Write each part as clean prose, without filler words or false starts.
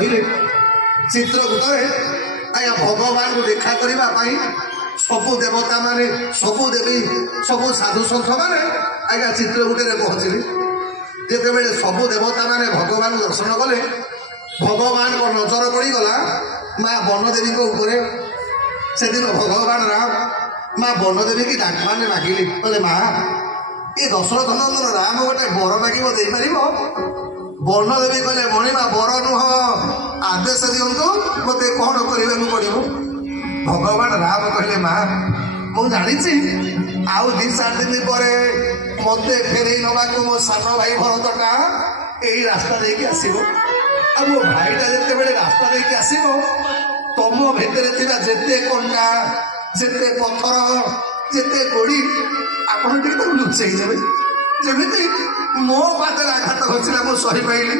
कहले चित्रकूटरे आज्ञा भगवान को देखा करने सबू देवता माने सबू देवी सबू साधु सन्थ माने आज्ञा चित्रकूटरे पहुँचले जिते सबू देवता माने भगवान दर्शन कले भगवान को नजर पड़गला माँ बनदेवी उपरे से दिन भगवान राम माँ बनदेवी की डाकमान मागिले बोले माँ ये दशरथ नंदन राम गोटे बर मागिब देपार बनदेवी कहले मणिमा बर नुह आदेश दिंतु मत कौन करने पड़ो भगवान राम कहले माँ मु जानी आउ 2-4 दिन पर मत फेरे नवा मो सान भाई भरतटा यही रास्ता देके आसो आ मो भाईटा जिते बड़े रास्ता देके आसो तुम भितर जिते कंटा जिते पत्थर जिते गोड़ी आपण लुचेई देवे जमी मो पादे आघात होता मु सही पाइली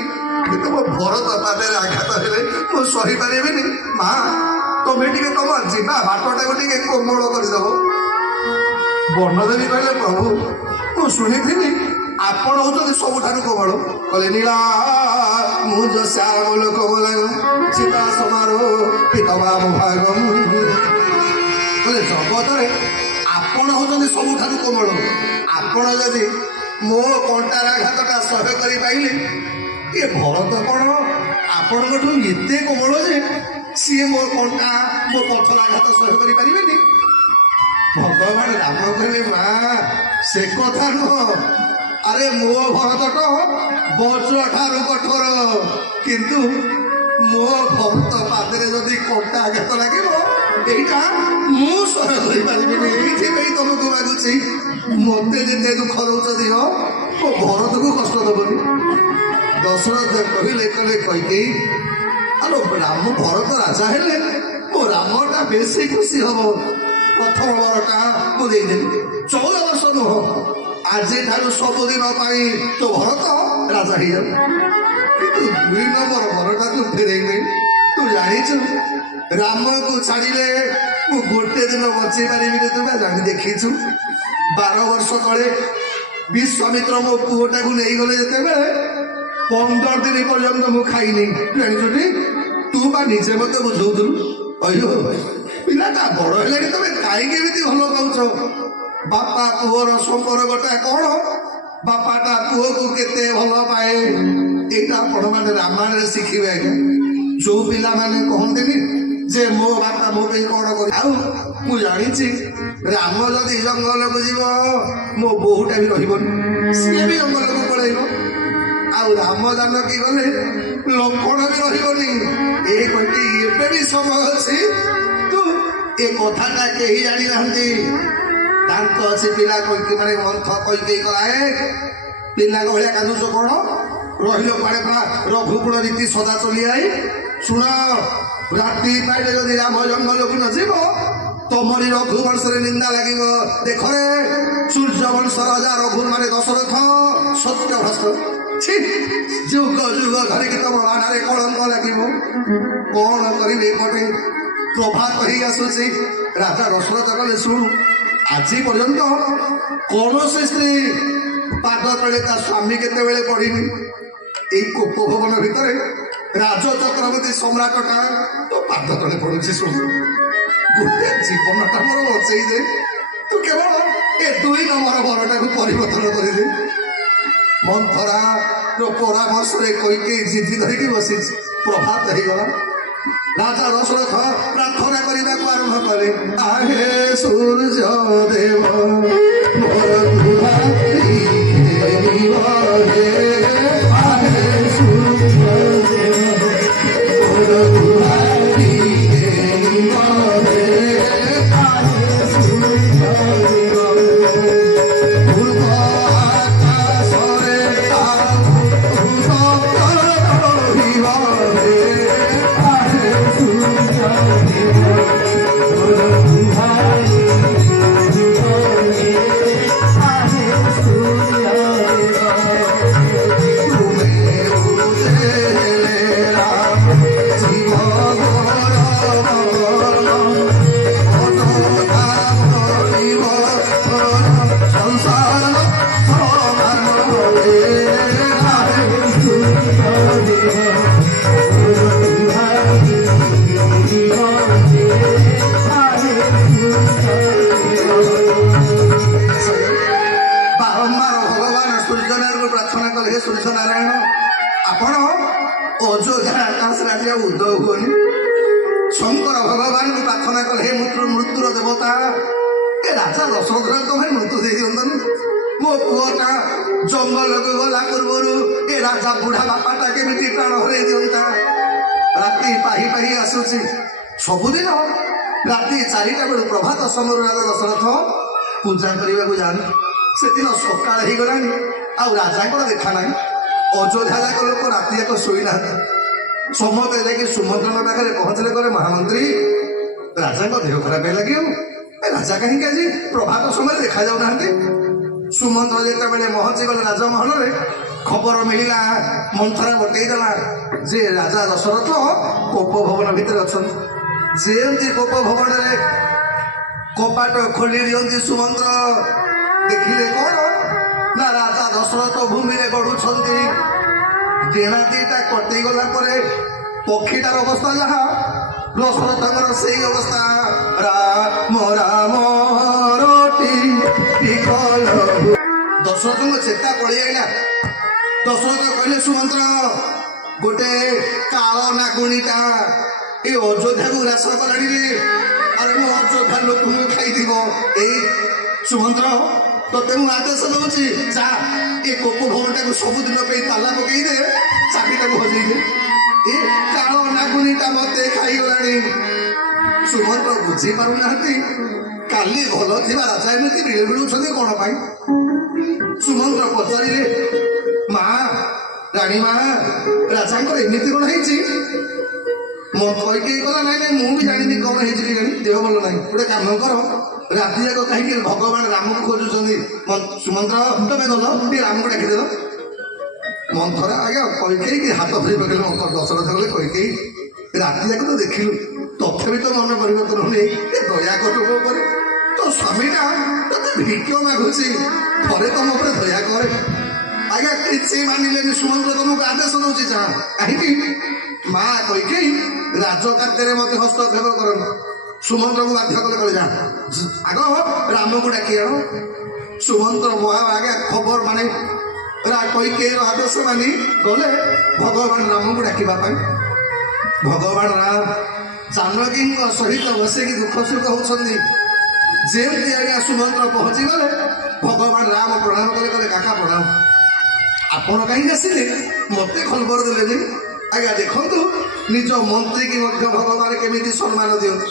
कि मो भरत पादे आघात हेले मु सही पारि माँ तुम्हें टे तुम जीवा बाटटा को टे कोमल करदेव बनदेवी कहले प्रभु मु शुणी आपण होती सबुठार कोमल कहले नीला मुझ श्यामल कोमल सीता समारो पितवाम भागम कहले जगत आपण होती सबुठार कोमल आपण जदि मो कंटार आघातटा सह्य कर पाइले ये भरत कौन आपण एते कोमल जे सी मो कंटा मो पथर आघात सह्य कर भगवान राम कहले माँ से कथा नुह अरे मो भरत वज्र ठार कठोर किंतु मो भरत पादे जदि कंटा आघात लगे এইটা ମୁଁ ସହ୍ୟ କରିପାରିବିନି ଏଇଥିପାଇଁ ତମକୁ ମାଗୁଛି ମତେ ଯେତେ ଦୁଃଖ ଦଉଛ ଦିଅ ମୋ ଭରତକୁ କଷ୍ଟ ଦବନି ଦଶରଥ କହିଲେ କହିଲେ କୈକେୟୀ ଆଲୋ ରାମ ଭରତ ରାଜା ହେଲେ ମୋ ରାମଟା ବେଶୀ ଖୁସି ହବ ପ୍ରଥମ ବରଟା ମୁଁ ଦେଇଦେଲି 14 ବର୍ଷ ନୁହଁ ଆଜିଠାରୁ ସବୁଦିନ ପାଇଁ ତୋ ଭରତ ରାଜା ହେଇଯାଉ କିନ୍ତୁ 2 ନମ୍ବର ବରଟା ତୁ ଫେରେଇଲେ ତୁ ଜାଣିଛୁ राम को छाड़े मु गोटे दिन बचे पारि तुम जानी देखीचु 12 वर्ष तले विश्वामित्र मो पुओटा को नहीं गले जिते 15 दिन पर्यंत मु खाईनी जानी तू बा निजे मत बुझौलु अयो पिलाटा बड़ है तुम कहीं भल पाच बापा पुओर संपर्कटा कौन बापाटा पुओ को केते भल पाए यहाँ आपण मैंने रामायण शिखे आज्ञा जो पिला माने कहते जे मो बापा मो पे कौन कर जानी राम जदि जंगल को जीव मो बोहूटा भी रही सी भी जंगल को पलैब आउ राम जानकी गले लक्षण भी रही ये भी समय अच्छी तू ये कथाटा कहीं जानी ना अच्छी पिला कई माने मंथ कई कराए पिला भाया कांदुच कौन रही पाड़े रघुकुल रीति सदा चली आई शुण राति पाइले जदि राम जंगल को न जीव तुमरी रघुवंश निंदा लगे देख रे सूर्य वंश राजा रघु माने दशरथ सत्य भ्रष्ट जुग जुग धरिक तुम बाणारे कलंक लगे कौन करेंगे पटे प्रभात ही आसूसी राजा दशरथ कले शुणु आज पर्यंत कौन से स्त्री पाद तले स्वामी केते पड़ीनी उपभवन भितर राज चक्रवर्ती सम्राटटा तो पाद तले पड़ुची शुण गोटे जीवनटा मोर बचई दे तू केवल ए 2 नंबर बरटा को परिवर्तन करदे मंथरा परामर्श कई जिद्दी धरिकी बसी प्रभात हो गला राजा दशरथ प्रार्थना करने को आरंभ कले आहे सूर्य देव ଅଯୋଧ୍ୟା ଆକାଶରେ ଆଜି ଆଉ ଉଦୟ ହୁଅନି। ଶଙ୍କର ଭଗବାନଙ୍କୁ ପ୍ରାର୍ଥନା କଲେ, ହେ ମୃତ୍ୟୁର ଦେବତା, ଏ ରାଜା ଦଶରଥ ତମେ ମୃତ୍ୟୁ ଦେଇ ଦିଅନ୍ତନି। ମୋ ପୁଅଟା ଜଙ୍ଗଲକୁ ଗଲା ପୂର୍ବରୁ ଏ ରାଜା ବୁଢା ବାପାଟା କେମିତି ପ୍ରାଣ ହରେଇ ଦିଅନ୍ତା। ରାତି ପାହି ପାହି ଆସୁଛି। ସବୁଦିନ ରାତି 4ଟା ବେଳୁ ପ୍ରଭାତ ସମୟରୁ ରାଜା ଦଶରଥ ପୂଜା କରିବାକୁ ଯାଆନ୍ତି। ସେଦିନ ସକାଳ ହେଇଗଲାଣି, ଆଉ ରାଜାଙ୍କର ଦେଖା ନାହିଁ। ଅଯୋଧ୍ୟା ଯାକ ଲୋକ ରାତି ଯାକ ଶୋଇନାହାନ୍ତି। ସମସ୍ତେ ଯାଇକି ସୁମନ୍ତ୍ରଙ୍କ ପାଖରେ ପହଞ୍ଚିଲେ, କଲେ ମହାମନ୍ତ୍ରୀ ରାଜାଙ୍କ ଦେହ ଖରାପ ହେଲା କି? ରାଜା କାହିଁକି ଆଜି ପ୍ରଭାତ ସମୟରେ ଦେଖାଯାଉନାହାନ୍ତି? ସୁମନ୍ତ ଯେତେବେଳେ ପହଞ୍ଚି ଗଲେ ରାଜମହଲରେ, ଖବର ମିଳିଲା, ମନ୍ଥରା ବଟେଇ ଦେଲା ଯେ ରାଜା ଦଶରଥ କୋପ ଭବନ ଭିତରେ ଅଛନ୍ତି। ଯେମିତି କୋପ ଭବନରେ କବାଟ ଖୋଲି ଦିଅନ୍ତି ସୁମନ୍ତ ଦେଖିଲେ କଣ ନା ରାଜା ଦଶରଥ ଭୂମିରେ ଗଡୁଛନ୍ତି। ଡେଣା ଦିଟା କଟେଇ ଗଲା ପରେ ପକ୍ଷୀଟାର ଅବସ୍ଥା ଯାହା, ଦଶରଥଙ୍କର ସେଇ ଅବସ୍ଥା। ରାମ ରାମ ଦଶରଥଙ୍କ ଚେତା ପଳେଇ ଆଇଲା। ଦଶରଥ କହିଲେ, ସୁମନ୍ତ୍ର ଗୋଟେ କାଳ ନାଗୁଣୀଟା ଏ ଅଯୋଧ୍ୟାକୁ ଗ୍ରାସ କଲାଣି ରେ। ଆରେ ମୁଁ ଅଯୋଧ୍ୟା ଲୋକଙ୍କୁ ଖାଇଥିବ। ଏଇ ସୁମନ୍ତ୍ର ତତେ ମୁଁ ଆଦେଶ ଦଉଛି, ଯା ଏ କୋପ ଭବନଟାକୁ ସବୁଦିନ ପାଇଁ ତାଲା ପକେଇଦେ, ଚାବିଟାକୁ ହଜେଇଦେ। ଏ କାଳ ନାଗୁଣୀଟା ମତେ ଖାଇଗଲାଣି। ସୁମନ୍ତ ବୁଝି ପାରୁନାହାନ୍ତି, କାଲି ଭଲ ଥିବା ରାଜା ଏମିତି ମିଳୁଛନ୍ତି କଣ ପାଇଁ? ସୁମନ୍ତ ପଚାରିଲେ, ମା ରାଣୀ ମା, ରାଜାଙ୍କର ଏମିତି କଣ ହେଇଛି? କହି ଗଲା, ନାଇଁ ନାଇଁ ମୁଁ ବି ଜାଣିନି କଣ ହେଇଛି କେଜାଣି, ଦେହ ଭଲ ନାହିଁ। ଗୋଟେ କାମ କର, ରାତି ଯାକ କାହିଁକି ଭଗବାନ ରାମକୁ ଖୋଜୁଛନ୍ତି? ସୁମନ୍ତ ତମେ ଗଲ ଟିକେ ରାମକୁ ଡାକିଦେଲ। ମନ୍ଥରା ଆଜ୍ଞା କୈକେୟୀ ହାତ ଧରି ପକେଇଲେ। ଦଶରଥ ଗଲେ, କୈକେୟୀ ରାତି ଯାକ ତ ଦେଖିଲୁ, ତଥାପି ତ ମନ ପରିବର୍ତ୍ତନ ହଉନି। ଦୟା କର ମୋ ଉପରେ, ତୋ ସ୍ୱାମୀଟା ତତେ ଭିକ ମାଗୁଛି, ଥରେ ତମ ଉପରେ ଦୟା କରେ। ଆଜ୍ଞା କିଛି ମାନିଲେନି। ସୁମନ୍ତ ତମକୁ ଆଦେଶ ଦଉଛି, ଯା। କାହିଁକି? ମା କୈକେୟୀ ରାଜକାର୍ଯ୍ୟରେ ମତେ ହସ୍ତକ୍ଷେପ କରନ୍ତି। ସୁମନ୍ତଙ୍କୁ ବାଧ୍ୟ କଲେ, କଲେ ଯା ଆଗ ରାମକୁ ଡାକି ଆଣ। ସୁମନ୍ତ ଆଜ୍ଞା ଖବର ମାନେ କୈକେୟୀର ଆଦେଶ ମାନି ଗଲେ ଭଗବାନ ରାମକୁ ଡାକିବା ପାଇଁ। ଭଗବାନ ରାମ ଜାନକୀଙ୍କ ସହିତ ବସିକି ଦୁଃଖ ସୁଖ ହଉଛନ୍ତି। ଯେମିତି ଆଜ୍ଞା ସୁମନ୍ତ ପହଞ୍ଚି ଗଲେ, ଭଗବାନ ରାମ ପ୍ରଣାମ କଲେ, କଲେ କାକା ପ୍ରଣାମ। ଆପଣ କାହିଁକି ଆସିଲେ? ମତେ ଖବର ଦେଲେନି। ଆଜ୍ଞା ଦେଖନ୍ତୁ, ନିଜ ମନ୍ତ୍ରୀକି ମଧ୍ୟ ଭଗବାନ କେମିତି ସମ୍ମାନ ଦିଅନ୍ତି।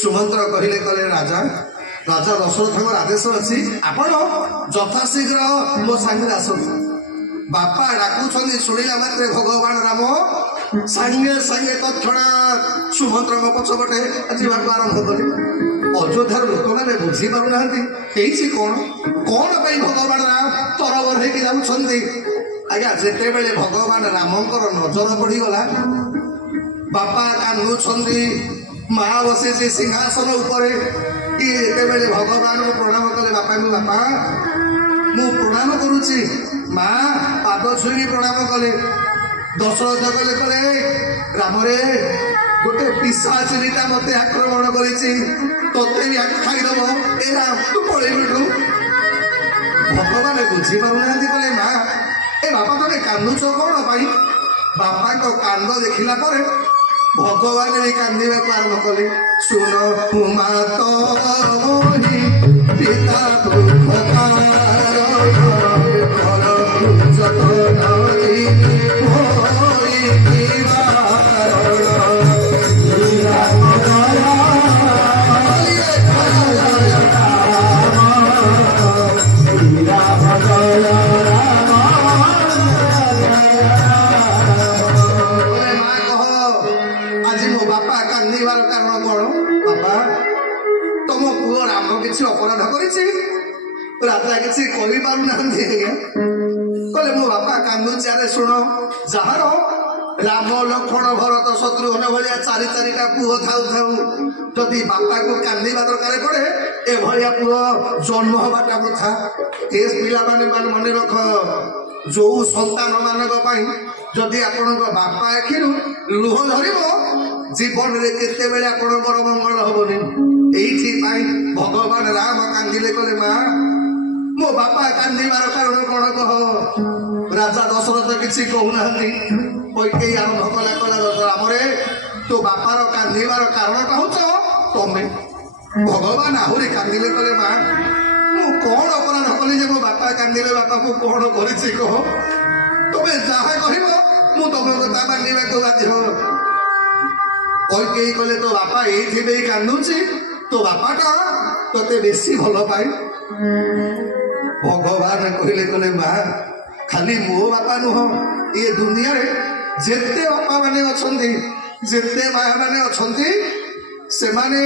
ସୁମନ୍ତ କହିଲେ, କଲେ ରାଜା ଦଶରଥଙ୍କର ଆଦେଶ ଅଛି, ଆପଣ ଯଥାଶୀଘ୍ର ମୋ ସାଙ୍ଗରେ ଆସନ୍ତୁ। ବାପା ଡାକୁଛନ୍ତି ଶୁଣିଲା ମାତ୍ରେ ଭଗବାନ ରାମ ସାଙ୍ଗେ ସାଙ୍ଗେ ତତ୍କ୍ଷଣାତ୍ ସୁମନ୍ତ୍ରଙ୍କ ପଛପଟେ ଯିବାକୁ ଆରମ୍ଭ କଲେ। ଅଯୋଧ୍ୟାର ଲୋକମାନେ ବୁଝି ପାରୁନାହାନ୍ତି ହେଇଛି କଣ, କଣ ପାଇଁ ଭଗବାନ ରାମ ତରବର ହେଇକି ଯାଉଛନ୍ତି। ଆଜ୍ଞା ଯେତେବେଳେ ଭଗବାନ ରାମଙ୍କର ନଜର ପଡିଗଲା, ବାପା କାନ୍ଦୁଛନ୍ତି, ମା ବସିଛି ସିଂହାସନ ଉପରେ। ଇଏ ଯେତେବେଳେ ଭଗବାନଙ୍କୁ ପ୍ରଣାମ କଲେ, ବାପାଙ୍କୁ ବାପା ମୁଁ ପ୍ରଣାମ କରୁଛି। ମା ପାଦ ଛୁଇଁ ପ୍ରଣାମ କଲେ। ଦଶରଥ କଲେ, କଲେ ରାମରେ ଗୋଟେ ପିଶାଚିନୀଟା ମତେ ଆକ୍ରମଣ କରିଛି, ତତେ ବି ଖାଇଦବ। ଏ ରାମ ତୁ ପଳେଇଲୁ। ଭଗବାନ ବୁଝି ପାରୁନାହାନ୍ତି, କଲେ ମା ଏ ବାପା ତମେ କାନ୍ଦୁଛ କଣ ପାଇଁ? ବାପାଙ୍କ କାନ୍ଦ ଦେଖିଲା ପରେ ଭଗବାନ ବି କାନ୍ଦିବାକୁ ଆରମ୍ଭ କଲେ। ଶୁଣ ମାତ ପିତା କିଛି ଅପରାଧ କରିଛି, ରାଜା କିଛି କହିପାରୁନାହାନ୍ତି। ଆଜ୍ଞା କହିଲେ ମୋ ବାପା କାନ୍ଦୁଛି। ଆରେ ଶୁଣ, ଯାହାର ରାମ ଲକ୍ଷ୍ମଣ ଭରତ ଶତ୍ରୁଘ୍ନ ଭଳିଆ ଚାରିଟା ପୁଅ ଥାଉ ଥାଉ ଯଦି ବାପାକୁ କାନ୍ଦିବା ଦରକାର ପଡେ, ଏଭଳିଆ ପୁଅ ଜନ୍ମ ହବାଟା ବୃଥା। ଏ ପିଲାମାନେ ମନେ ରଖ, ଯୋଉ ସନ୍ତାନ ମାନଙ୍କ ପାଇଁ ଯଦି ଆପଣଙ୍କ ବାପା ଆଖିରୁ ଲୁହ ଧରିବ, ଜୀବନରେ କେତେବେଳେ ଆପଣଙ୍କର ମଙ୍ଗଳ ହବନି। ଏଇଥିପାଇଁ ଭଗବାନ ରାମ କାନ୍ଦିଲେ, କଲେ ମା ମୋ ବାପା କାନ୍ଦିବାର କାରଣ କଣ କହ। ରାଜା ଦଶରଥ କିଛି କହୁନାହାନ୍ତି। କୈକେୟୀ ଆରମ୍ଭ କଲା କଲା ରାମରେ ତୋ ବାପାର କାନ୍ଦିବାର କାରଣଟା ହଉଛ ତମେ। ଭଗବାନ ଆହୁରି କାନ୍ଦିଲେ କଲେ ମା ମୁଁ କଣ ଅପରାଧ କଲି ଯେ ମୋ ବାପା କାନ୍ଦିଲେ ବାପା ମୁଁ କଣ କରିଛି କହ ତମେ ଯାହା କହିବ ମୁଁ ତମ କଥା ମାନିବାକୁ ବାଧ୍ୟ। କୈକେୟୀ କଲେ ତୋ ବାପା ଏଇଥିପାଇଁ କାନ୍ଦୁଛି ତୋ ବାପାଟା ତତେ ବେଶୀ ଭଲ ପାଏ। ଭଗବାନ କହିଲେ କଲେ ମା ଖାଲି ମୋ ବାପା ନୁହଁ ଏ ଦୁନିଆରେ ଯେତେ ବାପା ମାନେ ଅଛନ୍ତି ଯେତେ ମା ମାନେ ଅଛନ୍ତି ସେମାନେ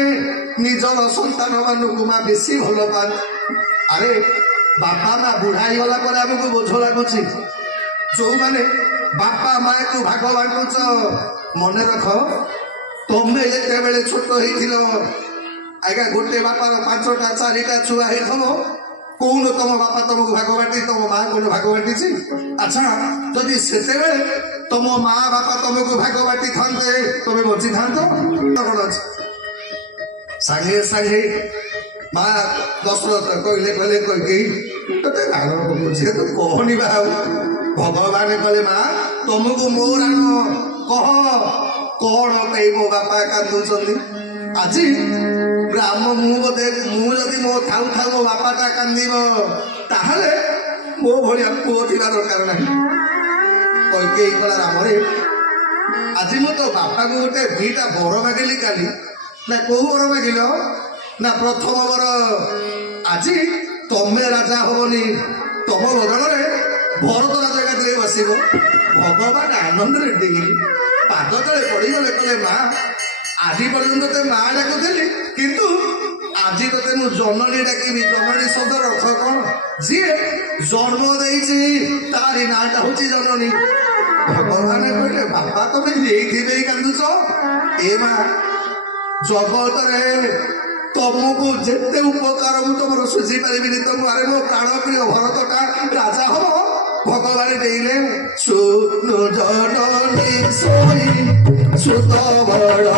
ନିଜର ସନ୍ତାନ ମାନଙ୍କୁ ମା ବେଶୀ ଭଲ ପାଆନ୍ତି। ଆରେ ବାପା ମା ବୁଢା ହେଇଗଲା ପରେ ଆମକୁ ବୋଝ ଲାଗୁଛି। ଯୋଉମାନେ ବାପା ମାକୁ ଭାଗ ବାଣ୍ଟୁଛ ମନେ ରଖ ତମେ ଯେତେବେଳେ ଛୋଟ ହେଇଥିଲ ଆଜ୍ଞା ଗୋଟେ ବାପାର 5ଟା 4ଟା ଛୁଆ ହେଇଥିବ କହୁନ ତମ ବାପା ତମକୁ ଭାଗ ବାଣ୍ଟି ତମ ମା କୋଣ ଭାଗ ବାଣ୍ଟିଛି? ଆଚ୍ଛା ଯଦି ସେତେବେଳେ ତମ ମା ବାପା ତମକୁ ଭାଗ ବାଣ୍ଟି ଥାନ୍ତେ ତମେ ବଞ୍ଚିଥାନ୍ତ କଣ ଅଛି? ସାଙ୍ଗେ ସାଙ୍ଗେ ମା ଦଶରଥ କହିଲେ କହିଲେ କୈକେୟୀ ତତେ ରାଣ ପକଉଛି ତୁ କହନି ବା ଆଉ। ଭଗବାନ କହିଲେ ମା ତମକୁ ମୋ ରାଣ କହ କଣ ପାଇଁ ମୋ ବାପା କାନ୍ଦୁଛନ୍ତି? ଆଜି ରାମ ମୁଁ ଯଦି ମୋ ଥାଉ ଥାଉ ମୋ ବାପାଟା କାନ୍ଦିବ ତାହେଲେ ମୋ ଭଳିଆ ପୁଅ ଥିବା ଦରକାର ନାହିଁ। କୈକେୟୀ କଲା ରାମରେ ଆଜି ମୁଁ ତୋ ବାପାକୁ ଗୋଟେ 2ଟା ବର ମାଗିଲି କାଲି ନା କୋଉ ବର ମାଗିଲ ନା ପ୍ରଥମ ବର ଆଜି ତମେ ରାଜା ହବନି ତମ ବଦଳରେ ଭରତ ରାଜଗାଦିରେ ବସିବ। ଭଗବାନ ଆନନ୍ଦରେ ଡେଇଁଲେ ପାଦ ତଳେ ପଡିଗଲେ କଲେ ମା ଆଜି ପର୍ଯ୍ୟନ୍ତ ତତେ ମା ଡାକୁଥିଲି କିନ୍ତୁ ଆଜି ତତେ ମୁଁ ଜନନୀ ଡାକିବି। ଜନନୀ ଶବ୍ଦର ଅର୍ଥ କଣ? ଯିଏ ଜନ୍ମ ଦେଇଛି ତାରି ନାଁଟା ହଉଛି ଜନନୀ। ଭଗବାନ କହିଲେ ବାପା ତମେ ଏଇଥିପାଇଁ କାନ୍ଦୁଛ? ଏ ମା ଜଗତରେ ତମକୁ ଯେତେ ଉପକାର ମୁଁ ତମର ସୁଝି ପାରିବିନି ତମ ଆରେ ମୋ ପ୍ରାଣ ପ୍ରିୟ ଭରତଟା ରାଜା ହବ। ଭଗବାନ ଦେଇଲେ ସୁନୁ ଜନନୀ ଶୋଇ ସୁତ ବଡ଼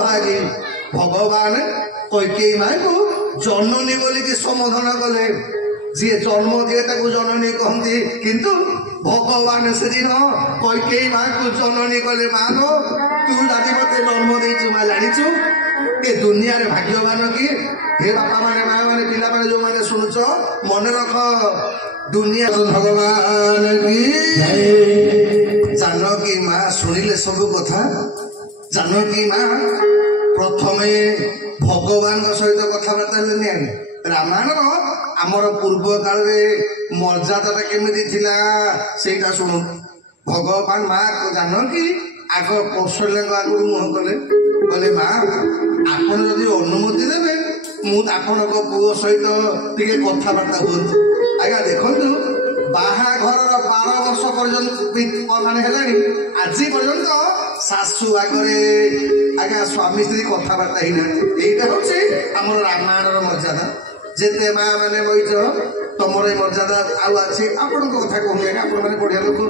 ଭାଗୀ ଭଗବାନ କୈକେୟୀ ମାଙ୍କୁ ଜନନୀ ବୋଲିକି ସମ୍ବୋଧନ କଲେ। ଯିଏ ଜନ୍ମ ଦିଏ ତାକୁ ଜନନୀ କହନ୍ତି କିନ୍ତୁ ଭଗବାନ ସେଦିନ କୈକେୟୀ ମାଙ୍କୁ ଜନନୀ କଲେ। ମା ଲୋ ତୁ ଆଜି ମତେ ଜନ୍ମ ଦେଇଛୁ ମା ଜାଣିଛୁ ଏ ଦୁନିଆରେ ଭାଗ୍ୟବାନ କିଏ? ହେ ବାପା ମାନେ ମା ମାନେ ପିଲାମାନେ ଯୋଉମାନେ ଶୁଣୁଛ ମନେ ରଖ ଦୁନିଆ ଭଗବାନ କି ଜାନକୀ ମା ଶୁଣିଲେ ସବୁ କଥା। ଜାନକୀ ମା ପ୍ରଥମେ ଭଗବାନଙ୍କ ସହିତ କଥାବାର୍ତ୍ତା ହେଲେନି। ଆଜ୍ଞା ରାମାୟଣର ଆମର ପୂର୍ବ କାଳରେ ମର୍ଯ୍ୟାଦାଟା କେମିତି ଥିଲା ସେଇଟା ଶୁଣୁ। ଭଗବାନ ମା ଜାନକୀ ଆଗ କୌଶଲ୍ୟାଙ୍କ ଆଗରୁ ମୁହଁ କଲେ କହିଲେ ମା ଆପଣ ଯଦି ଅନୁମତି ଦେବେ ମୁଁ ଆପଣଙ୍କ ପୁଅ ସହିତ ଟିକେ କଥାବାର୍ତ୍ତା ହୁଅନ୍ତୁ। ଆଜ୍ଞା ଦେଖନ୍ତୁ ବାହାଘରର 12 ବର୍ଷ ପର୍ଯ୍ୟନ୍ତ ମାନେ ହେଲାଣି ଆଜି ପର୍ଯ୍ୟନ୍ତ ଶାଶୁ ଆଗରେ ଆଜ୍ଞା ସ୍ୱାମୀ ସ୍ତ୍ରୀ କଥାବାର୍ତ୍ତା ହେଇନାହାନ୍ତି। ଏଇଟା ହଉଛି ଆମର ରାମାୟଣର ମର୍ଯ୍ୟାଦା। ଯେତେ ମା ମାନେ ବଇଛ ତମର ଏଇ ମର୍ଯ୍ୟାଦା ଆଉ ଅଛି। ଆପଣଙ୍କ କଥା କହୁନି ଆଜ୍ଞା ଆପଣ ମାନେ ବଢିଆ ଲୋକ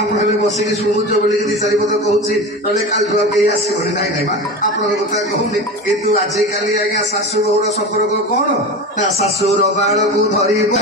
ଆପଣ ହେଲେ ବସିକି ଶୁଣୁଛ ବୋଲିକି 2-4 ପଦ କହୁଛି ନହେଲେ କାଲିଠୁ ଆଉ କେହି ଆସିବନି। ନାଇଁ ନାଇଁ ମା ଆପଣଙ୍କ କଥା କହୁନି କିନ୍ତୁ ଆଜିକାଲି ଆଜ୍ଞା ଶାଶୁ ବୋହୂର ସମ୍ପର୍କ କଣ ନା ଶାଶୁର ବାଳକୁ ଧରିବ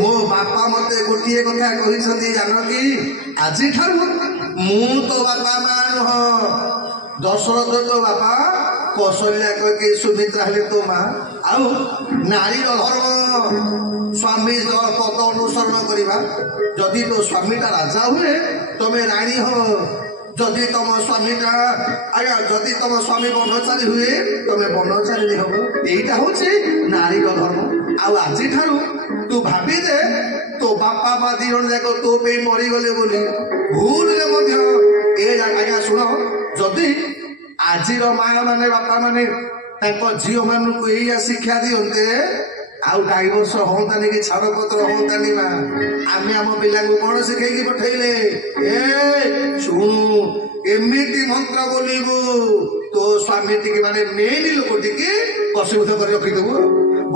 ମୋ ବାପା ମତେ ଗୋଟିଏ କଥା କହିଛନ୍ତି ଜାନକୀ ଆଜିଠାରୁ ମୁଁ ତୋ ବାପା ମା ନୁହଁ। ଦଶରଥ ତୋ ବାପା କୌଶଲ୍ୟା କୈକେୟୀ ସୁମିତ୍ରା ହେଲେ ତୋ ମା। ଆଉ ନାରୀର ଧର୍ମ ସ୍ୱାମୀ ପଦ ଅନୁସରଣ କରିବା। ଯଦି ତୋ ସ୍ୱାମୀଟା ରାଜା ହୁଏ ତମେ ରାଣୀ ହବ। ଯଦି ତମ ସ୍ୱାମୀଟା ଆଜ୍ଞା ଯଦି ତମ ସ୍ୱାମୀ ବନଚାରୀ ହୁଏ ତମେ ବନଚାରୀ ହବ। ଏଇଟା ହଉଛି ନାରୀର ଧର୍ମ। ଆଉ ଆଜିଠାରୁ ତୁ ଭାବି ଦେ ତୋ ବାପା ମା 2 ଜଣ ଯାକ ତୋ ପାଇଁ ମରିଗଲେ ବୋଲି ଭୁଲରେ ମଧ୍ୟ ଏ ଆଜ୍ଞା ଶୁଣ, ଯଦି ଆଜିର ମା ମାନେ ବାପା ମାନେ ତାଙ୍କ ଝିଅ ମାନଙ୍କୁ ଏଇଆ ଶିକ୍ଷା ଦିଅନ୍ତେ ଆଉ ଡାଇଭର୍ସ ହୁଅନ୍ତାନି କି ଛାଡ଼ପତ୍ର ହୁଅନ୍ତାନି। ମା ଆମେ ଆମ ପିଲାଙ୍କୁ କଣ ଶିଖେଇକି ପଠେଇଲେ? ଏ ଶୁଣୁ, ଏମିତି ମନ୍ତ୍ର ବୋଲିବୁ ତୋ ସ୍ୱାମୀ ଟିକେ ମାନେ ମେନ୍ ଲୋକ ଟିକେ ବସୀଭୂତ କରି ରଖିଦେବୁ।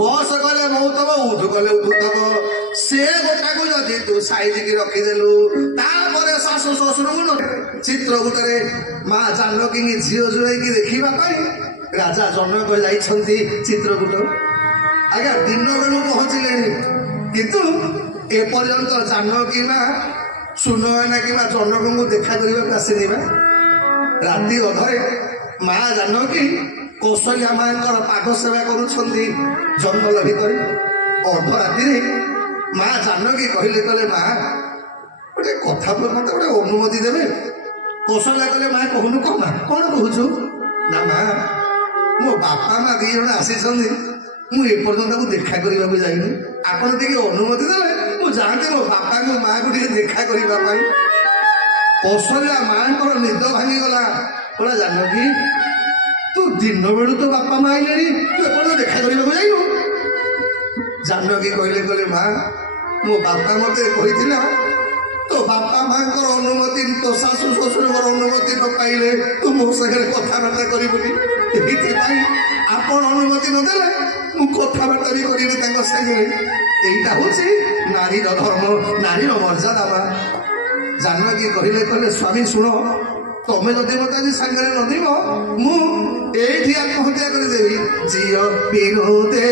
ବସ କଲେ ବହୁଥବ, ଉଠୁ କଲେ ଉଠୁଥବ। ସେ ଗୋଟାକୁ ଯଦି ତୁ ସାଇଜିକି ରଖିଦେଲୁ, ତାପରେ ଶାଶୁ ଶ୍ୱଶୁରଙ୍କୁ ଚିତ୍ରକୂଟରେ ମା ଜାନକୀ ଝିଅ ଜୁଆଇକି ଦେଖିବା ପାଇଁ ରାଜା ଜନକ ଯାଇଛନ୍ତି ଚିତ୍ରକୂଟ। ଆଜ୍ଞା ଦିନ ବେଳୁ ପହଞ୍ଚିଲେଣି, କିନ୍ତୁ ଏପର୍ଯ୍ୟନ୍ତ ଜାନକୀ ମା ସୁନୟନା କିମ୍ବା ଜନକଙ୍କୁ ଦେଖା କରିବାକୁ ଆସିନି। ବା ରାତି ଅଧରେ ମା ଜାନକୀ କୌଶଲ୍ୟା ମାଙ୍କର ପାଦ ସେବା କରୁଛନ୍ତି ଜଙ୍ଗଲ ଭିତରେ। ଅର୍ଦ୍ଧରାତିରେ ମା ଜାନକୀ କହିଲେ, କହିଲେ ମା ଗୋଟେ କଥା ମତେ ଗୋଟେ ଅନୁମତି ଦେବେ? କୌଶଲ୍ୟା କହିଲେ, ମା କହୁନୁ କହ ମା, କଣ କହୁଛୁ? ନା ମା, ମୋ ବାପା ମା ଦି ଜଣ ଆସିଛନ୍ତି, ମୁଁ ଏପର୍ଯ୍ୟନ୍ତ ତାକୁ ଦେଖା କରିବାକୁ ଯାଇନି। ଆପଣ ଟିକେ ଅନୁମତି ଦେଲେ ମୁଁ ଯାଆନ୍ତି ମୋ ବାପାଙ୍କୁ ମାଆକୁ ଟିକେ ଦେଖା କରିବା ପାଇଁ। କୌଶଲ୍ୟା ମାଙ୍କର ନିଦ ଭାଙ୍ଗିଗଲା। କହିଲା, ଜାନକୀ ତୁ ଦିନ ବେଳୁ ତୋ ବାପା ମା ଆଇଲେଣି, ତୁ ଏପର୍ଯ୍ୟନ୍ତ ଦେଖା କରିବାକୁ ଯାଇନୁ? ଜାନକୀ କହିଲେ, କହିଲେ ମା ମୋ ବାପା ମତେ କହିଥିଲା ତୋ ବାପା ମାଙ୍କର ଅନୁମତି, ତୋ ଶାଶୁ ଶ୍ୱଶୁରଙ୍କର ଅନୁମତି ନ ପାଇଲେ ତୁ ମୋ ସାଙ୍ଗରେ କଥାବାର୍ତ୍ତା କରିବୁନି। ଏଥିପାଇଁ ଆପଣ ଅନୁମତି ନଦେଲେ ମୁଁ କଥାବାର୍ତ୍ତା ବି କରିବି ତାଙ୍କ ସାଙ୍ଗରେ। এইটা হচ্ছে নারীর ধর্ম, নারীর মর্যাদা। মা জানকী কহিলে, কহিলে স্বামী শুণ, তুমি যদি মতো আজ সাংরে নদিব মু এইটি আত্মহত্যা করে দেবি। ঝিও বিনোদে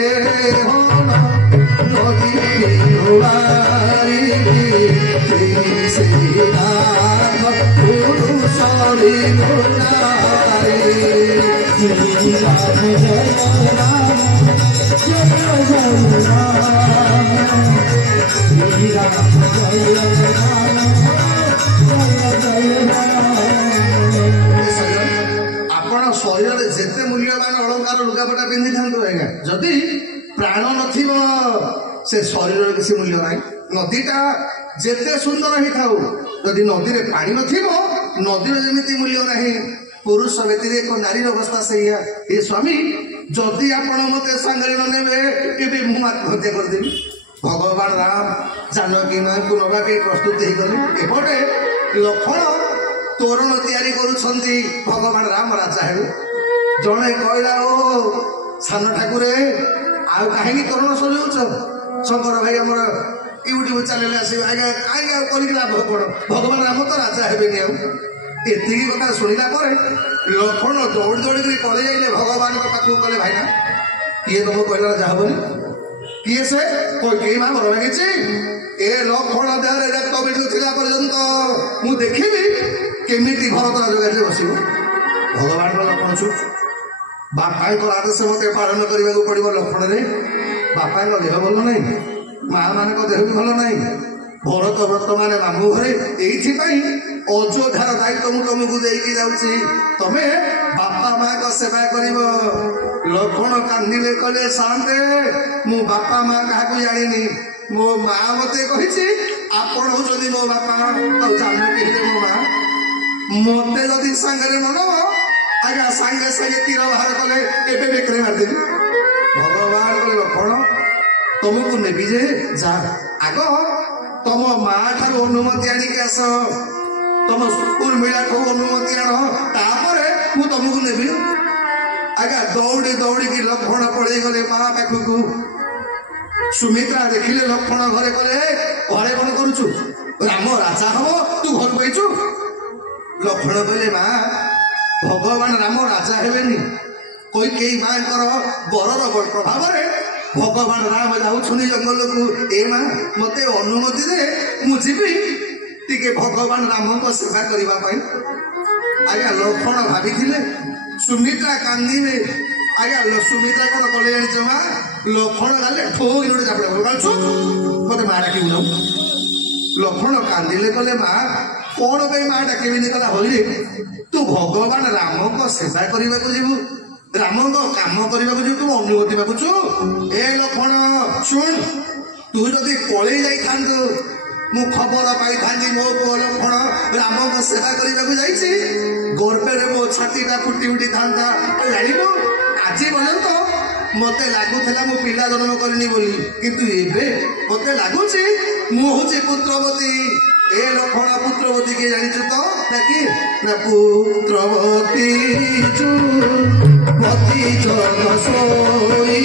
নদী ଆପଣ ଶରୀରରେ ଯେତେ ମୂଲ୍ୟବାନ ଅଳଙ୍କାର ଲୁଗାପଟା ପିନ୍ଧିଥାନ୍ତୁ ଆଜ୍ଞା, ଯଦି ପ୍ରାଣ ନଥିବ ସେ ଶରୀରରେ କିଛି ମୂଲ୍ୟ ନାହିଁ। ନଦୀଟା ଯେତେ ସୁନ୍ଦର ହେଇଥାଉ, ଯଦି ନଦୀରେ ପାଣି ନଥିବ ନଦୀର ଯେମିତି ମୂଲ୍ୟ ନାହିଁ, ପୁରୁଷ ବ୍ୟତିରେକ ନାରୀର ଅବସ୍ଥା ସେଇଆ। ଏ ସ୍ୱାମୀ ଯଦି ଆପଣ ମତେ ସାଙ୍ଗରେ ନ ନେବେ ଏବେ ମୁଁ ଆତ୍ମହତ୍ୟା କରିଦେବି। ଭଗବାନ ରାମ ଜାନକୀ ମାଙ୍କୁ ନବା ପାଇଁ ପ୍ରସ୍ତୁତ ହେଇଗଲେ। ଏପଟେ ଲକ୍ଷ୍ମଣ ତୋରଣ ତିଆରି କରୁଛନ୍ତି, ଭଗବାନ ରାମ ରାଜା ହେବେ। ଜଣେ କହିଲା, ଓ ସାନ ଠାକୁରେ ଆଉ କାହିଁକି ତୋରଣ ସଜଉଛ? ଶଙ୍କର ଭାଇ ଆମର ୟୁଟ୍ୟୁବ ଚ୍ୟାନେଲ ଆସିବ, ଆଜ୍ଞା କାହିଁକି ଆଉ କରିକି ଲାଭ କଣ? ଭଗବାନ ରାମ ତ ରାଜା ହେବେନି ଆଉ। ଏତିକି କଥା ଶୁଣିଲା ପରେ ଲକ୍ଷ୍ମଣ ଦୌଡ଼ି ଦୌଡ଼ିକି ପଳେଇ ଯାଇଲେ ଭଗବାନଙ୍କ ପାଖକୁ। କଲେ, ଭାଇନା କିଏ ତମକୁ କହିଲା ରାଜା ହବନି? କିଏ ସେ? କେହି ମା ମର ଲାଗିଛି? ଏ ଲକ୍ଷ୍ମଣ ଦେହରେ ରକ୍ତ ବିନ୍ଦୁଥିଲା ପର୍ଯ୍ୟନ୍ତ ମୁଁ ଦେଖିବି କେମିତି ଭରତ ରାଜଗାଦିରେ ବସିବ। ଭଗବାନଙ୍କ ଲକ୍ଷ୍ମଣ ଚୁପ। ବାପାଙ୍କର ଆଦେଶ ମତେ ପାଳନ କରିବାକୁ ପଡିବ। ଲକ୍ଷ୍ମଣରେ ବାପାଙ୍କ ଦେହ ଭଲ ନାହିଁ, ମା ମାନଙ୍କ ଦେହ ବି ଭଲ ନାହିଁ। ଭରତ ବର୍ତ୍ତମାନ ମାମୁଁ ଘରେ, ଏଇଥିପାଇଁ ଅଯୋଧ୍ୟାର ଦାୟିତ୍ୱ ମୁଁ ତମକୁ ଦେଇକି ଯାଉଛି, ତମେ ବାପା ମାଙ୍କ ସେବା କରିବ। ଲକ୍ଷ୍ମଣ କାନ୍ଦିଲେ, କହିଲେ, ଶାନ୍ତେ ମୁଁ ବାପା ମା କାହାକୁ ଜାଣିନି, ମୋ ମା ମତେ କହିଛି ଆପଣ ହଉଛନ୍ତି ମୋ ବାପା, ଆଉ ଜାନକୀ ହେଲେ ମୋ ମା। ମତେ ଯଦି ସାଙ୍ଗରେ ନ ନବ ଆଜ୍ଞା ସାଙ୍ଗେ ସାଙ୍ଗେ ତୀର ବାହାର କଲେ ଏବେ ବେକରେ ମାରିଦେବି। ଭଗବାନ କହିଲେ, ଲକ୍ଷ୍ମଣ ତମକୁ ନେବି ଯେ ଯା, ଆଗ ତମ ମା ଠାରୁ ଅନୁମତି ଆଣିକି ଆସ, ତମ ଉର୍ମିଳା ଠାରୁ ଅନୁମତି ଆଣ, ତାପରେ ମୁଁ ତମକୁ ନେବି। ଆଜ୍ଞା ଦୌଡ଼ି ଦୌଡ଼ିକି ଲକ୍ଷ୍ମଣ ପଳେଇ ଗଲେ ମା ପାଖକୁ। ସୁମିତ୍ରା ଦେଖିଲେ ଲକ୍ଷ୍ମଣ ଘରେ, କଲେ, ଘରେ କଣ କରୁଛୁ? ରାମ ରାଜା ହବ, ତୁ ଘରକୁ ହେଇଛୁ? ଲକ୍ଷ୍ମଣ କହିଲେ, ମା ଭଗବାନ ରାମ ରାଜା ହେବେନି। କୈକେୟୀ ମାଙ୍କର ବରର ପ୍ରଭାବରେ ଭଗବାନ ରାମ ଯାଉଛନ୍ତି ଜଙ୍ଗଲକୁ। ଏ ମା ମତେ ଅନୁମତି ଦେ, ମୁଁ ଯିବି ଟିକେ ଭଗବାନ ରାମଙ୍କ ସେବା କରିବା ପାଇଁ। ଆଜ୍ଞା ଲକ୍ଷ୍ମଣ ଭାବିଥିଲେ ସୁମିତ୍ରା କାନ୍ଦିବେ। ଆଜ୍ଞା ସୁମିତ୍ରା କଣ କଲେ ଜାଣିଛ ମା? ଲକ୍ଷ୍ମଣ ଗାଲେ ଠୋକି ଗୋଟେ ଚାପଡ଼ା ମତେ ମା ଡାକିବୁ ନା? ଲକ୍ଷ୍ମଣ କାନ୍ଦିଲେ, କଲେ, ମା କଣ ପାଇଁ ମା ଡାକିବିନି? କଲା, ହଇରେ ତୁ ଭଗବାନ ରାମଙ୍କ ସେବା କରିବାକୁ ଯିବୁ, ରାମଙ୍କ କାମ କରିବାକୁ ଯିବୁ, ତୁ ଅନୁମତି ମାଗୁଛୁ? ଏ ଲକ୍ଷ୍ମଣ ଶୁଣ, ତୁ ଯଦି ପଳେଇ ଯାଇଥାନ୍ତୁ ମୁଁ ଖବର ପାଇଥାନ୍ତି ମୋ ପୁଅ ଲକ୍ଷ୍ମଣ ରାମଙ୍କ ସେବା କରିବାକୁ ଯାଇଛି, ଗର୍ବରେ ମୋ ଛାତିଟା ଫୁଟି ଉଠିଥାନ୍ତା। ଜାଣିଲୁ ଆଜି ପର୍ଯ୍ୟନ୍ତ ମତେ ଲାଗୁଥିଲା ମୁଁ ପିଲା ଜନ୍ମ କରିନି ବୋଲି, କିନ୍ତୁ ଏବେ ମତେ ଲାଗୁଛି ମୁଁ ହଉଛି ପୁତ୍ରବତୀ। ଏ ଲକ୍ଷ୍ମଣ ପୁତ୍ରବତୀ କିଏ ଜାଣିଛୁ ତ? କିଏ ନା ପୁତ୍ରବତୀ ପତି ଜନ ସୋଇ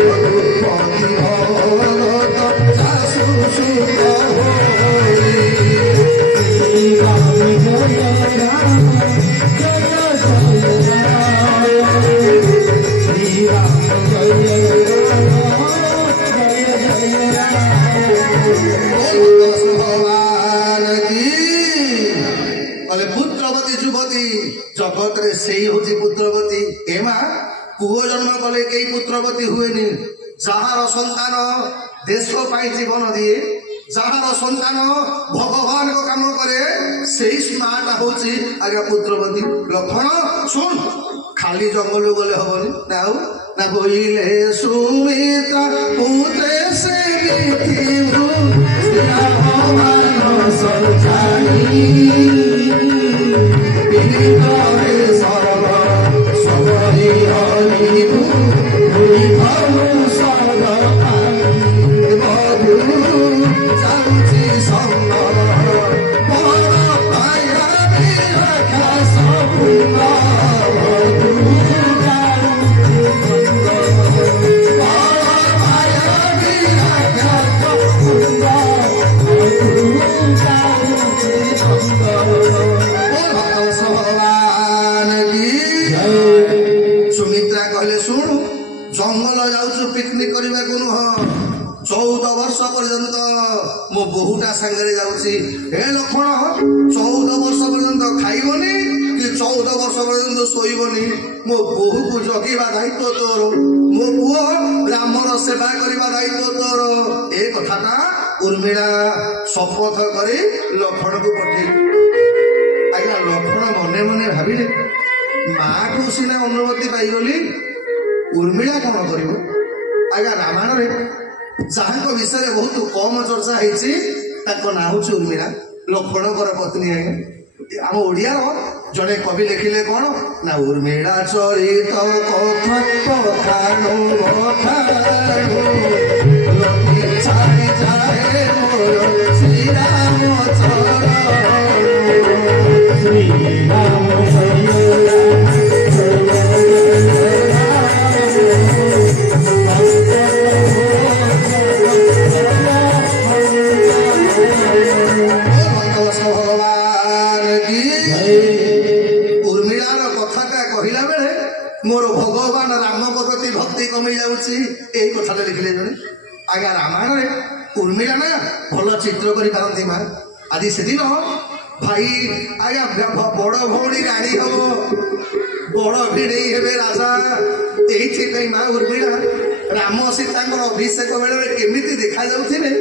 ରଘୁପତି ଭରତ ଶାଶୁ ସୁତ ହୋଇ। ରାମ ଜୟ ରାମ ଜୟ ଜୟ ରାମ, ଶ୍ରୀରାମ ଜୟ ରାମ ଜୟ ଜୟ ରାମ। କହିଲେ ପୁତ୍ରବତୀ ଯୁବତୀ ଜଗତରେ ସେଇ ହଉଛି ପୁତ୍ରବତୀ। ଏ ମା ପୁଅ ଜନ୍ମ କଲେ କେହି ପୁତ୍ରବତୀ ହୁଏନି। ଯାହାର ସନ୍ତାନ ଦେଶ ପାଇଁ ଜୀବନ ଦିଏ, ଯାହାର ସନ୍ତାନ ଭଗବାନଙ୍କ କାମ କରେ, ସେଇ ମାଟା ହଉଛି ଆଜ୍ଞା ପୁତ୍ରବତୀ। ଲକ୍ଷ୍ମଣ ଶୁଣ, ଖାଲି ଜଙ୍ଗଲ ଗଲେ ହବନି ନା। ଆଉ ନା ବୋଇଲେ ସୁମିତ୍ରା ପୁତ୍ରେ ସେ ସୁମିତ୍ରା କହିଲେ ଶୁଣୁ, ଜଙ୍ଗଲ ଯାଉଛୁ ପିକନିକ କରିବାକୁ ନୁହଁ, 14 ବର୍ଷ ପର୍ଯ୍ୟନ୍ତ ମୋ ବୋହୁଟା ସାଙ୍ଗରେ ଯାଉଛି। ହେ ଲକ୍ଷ୍ମଣ 14 ବର୍ଷ ପର୍ଯ୍ୟନ୍ତ ଖାଇବନି କି 14 ବର୍ଷ ପର୍ଯ୍ୟନ୍ତ ଶୋଇବନି। ମୋ ବୋହୁକୁ ଜଗିବା ଦାୟିତ୍ୱ ତୋର, ମୋ ପୁଅ ରାମର ସେବା କରିବା ଦାୟିତ୍ୱ ତୋର। ଏ କଥାଟା ଉର୍ମିଳା ଶପଥ କରି ଲକ୍ଷ୍ମଣକୁ ପଠେଇ। ଆଜ୍ଞା ଲକ୍ଷ୍ମଣ ମନେ ମନେ ଭାବିଲେ, ମାଠୁ ସିନା ଅନୁମତି ପାଇଗଲି, ଉର୍ମିଳା କଣ କରିବ? ଆଜ୍ଞା ରାମାୟଣରେ ଯାହାଙ୍କ ବିଷୟରେ ବହୁତ କମ ଚର୍ଚ୍ଚା ହେଇଛି ତାଙ୍କ ନାଁ ହଉଛି ଉର୍ମିଳା, ଲକ୍ଷ୍ମଣଙ୍କର ପତ୍ନୀ। ଆଜ୍ଞା ଆମ ଓଡ଼ିଆର ଜଣେ କବି ଲେଖିଲେ କଣ ନା, ଉର୍ମିଳା ଚରିତ ଛାଡ଼ି ଯାଏ ମୋର ଶ୍ରୀରାମ ଚରଣ, ଶ୍ରୀରାମ ମୋର ଭଗବାନ ରାମଙ୍କ ପ୍ରତି ଭକ୍ତି କମି ଯାଉଛି, ଏଇ କଥାଟା ଲେଖିଲେ ଜଣେ। ଆଜ୍ଞା ରାମାୟଣରେ ଉର୍ମିଳା ନା ଭଲ ଚିତ୍ର କରିପାରନ୍ତି ମା। ଆଜି ସେଦିନ ଭାଇ ଆଜ୍ଞା ବଡ ଭଉଣୀ ରାଣୀ ହବ, ବଡ ଭିଣେଇ ହେବେ ରାଜା। ଏଇଥିପାଇଁ ମା ଉର୍ମିଳା ରାମ ସୀତାଙ୍କର ଅଭିଷେକ ବେଳରେ କେମିତି ଦେଖାଯାଉଥିବେ,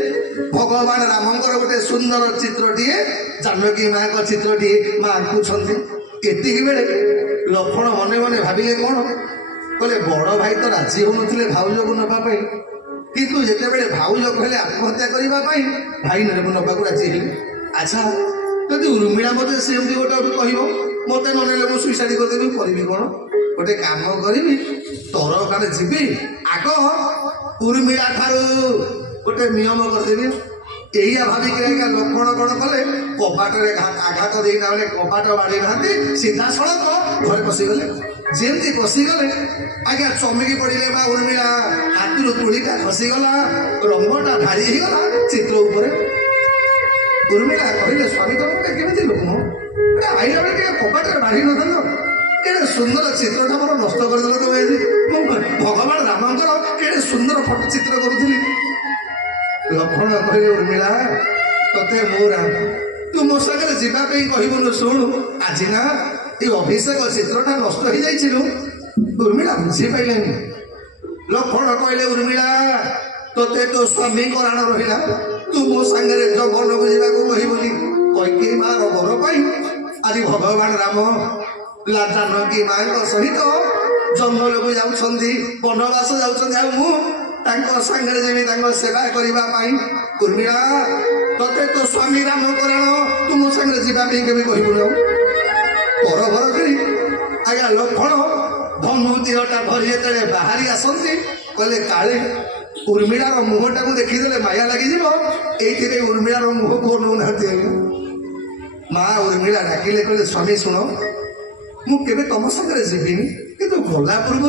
ଭଗବାନ ରାମଙ୍କର ଗୋଟେ ସୁନ୍ଦର ଚିତ୍ରଟିଏ, ଜାନକୀ ମାଙ୍କ ଚିତ୍ରଟିଏ ମା ଆଙ୍କୁଛନ୍ତି। ଏତିକି ବେଳେ ଲକ୍ଷ୍ମଣ ମନେ ମନେ ଭାବିଲେ କଣ, କହିଲେ ବଡ ଭାଇ ତ ରାଜି ହଉନଥିଲେ ଭାଉଜକୁ ନେବା ପାଇଁ, କିନ୍ତୁ ଯେତେବେଳେ ଭାଉଜ କହିଲେ ଆତ୍ମହତ୍ୟା କରିବା ପାଇଁ, ଭାଇ ନେବାକୁ ରାଜି ହେଲେ। ଆଚ୍ଛା ଯଦି ଉର୍ମିଳା ମତେ ସେମିତି ଗୋଟେ କହିବ, ମତେ ନ ନେଲେ ମୁଁ ସୁଇସାଇଡ୍ କରିଦେବି, କରିବି କଣ? ଗୋଟେ କାମ କରିବି, ତରକାରେ ଯିବି, ଆଗ ଉର୍ମିଳା ଠାରୁ ଗୋଟେ ନିୟମ କରିଦେବି। ଏଇଆ ଭାବିକି ଆଜ୍ଞା ଲକ୍ଷ୍ମଣ କଣ କଲେ, କବାଟରେ ଆଘାତ ଦେଇନା ବେଳେ କବାଟ ବାଡି ନାହାନ୍ତି, ସିଧାସଳଖ ଘରେ ପଶିଗଲେ। ଯେମିତି ପଶିଗଲେ ଆଜ୍ଞା ଚମକି ପଡିଲେ ମା ଉର୍ମିଳା, ହାତରୁ ତୁଳିଟା ଖସିଗଲା, ରଙ୍ଗଟା ଢାଳି ହେଇଗଲା ଚିତ୍ର ଉପରେ। ଉର୍ମିଳା କହିଲେ ସ୍ୱାମୀ ତମେ କେମିତି ଲୋକ ଆଇଲା ବେଳେ ଟିକେ କବାଟରେ ବାଢି ନଥାନ୍ତ, କେଡେ ସୁନ୍ଦର ଚିତ୍ରଟା ମୋର ନଷ୍ଟ କରିଦେଲ ତମେ। ମୁଁ ଭଗବାନ ରାମଙ୍କର କେଡେ ସୁନ୍ଦର ଫଟୋ ଚିତ୍ର କରୁଥିଲି। ଲକ୍ଷ୍ମଣ କହିଲେ ଉର୍ମିଳା ତତେ ମୁଁ ରାମ, ତୁ ମୋ ସାଙ୍ଗରେ ଯିବା ପାଇଁ କହିବୁନୁ। ଶୁଣୁ ଆଜି ନା ଏ ଅଭିଷେକ ଚିତ୍ରଟା ନଷ୍ଟ ହେଇଯାଇଥିଲୁ। ଉର୍ମିଳା ବୁଝିପାରିଲେନି। ଲକ୍ଷ୍ମଣ କହିଲେ ଉର୍ମିଳା ତତେ ତୋ ସ୍ୱାମୀଙ୍କ ରାଣ ରହିଲା, ତୁ ମୋ ସାଙ୍ଗରେ ଜଙ୍ଗଲକୁ ଯିବାକୁ କହିବୁନି। କୈକେୟୀ ମାର ବର ପାଇଁ ଆଜି ଭଗବାନ ରାମ ଜାନକୀ ମାଙ୍କ ସହିତ ଜଙ୍ଗଲକୁ ଯାଉଛନ୍ତି, ବନବାସ ଯାଉଛନ୍ତି, ଆଉ ମୁଁ ତାଙ୍କ ସାଙ୍ଗରେ ଯିବି ତାଙ୍କ ସେବା କରିବା ପାଇଁ। ଉର୍ମିଳା तोते तो स्वामी नामकरण तुम संगे जावाई के कहबुन पर भर करी आज्ञा लक्षण धनु देहटा भरी जो बाहरी आसती कहले काले उर्मिलार मुहटा को देखीदे माया लगी ये उर्मिलार मुह खोलुना माँ उर्मिला डाकिले कहले स्वामी शुण मुझे तुम सागर जीविनी कि गला पूर्व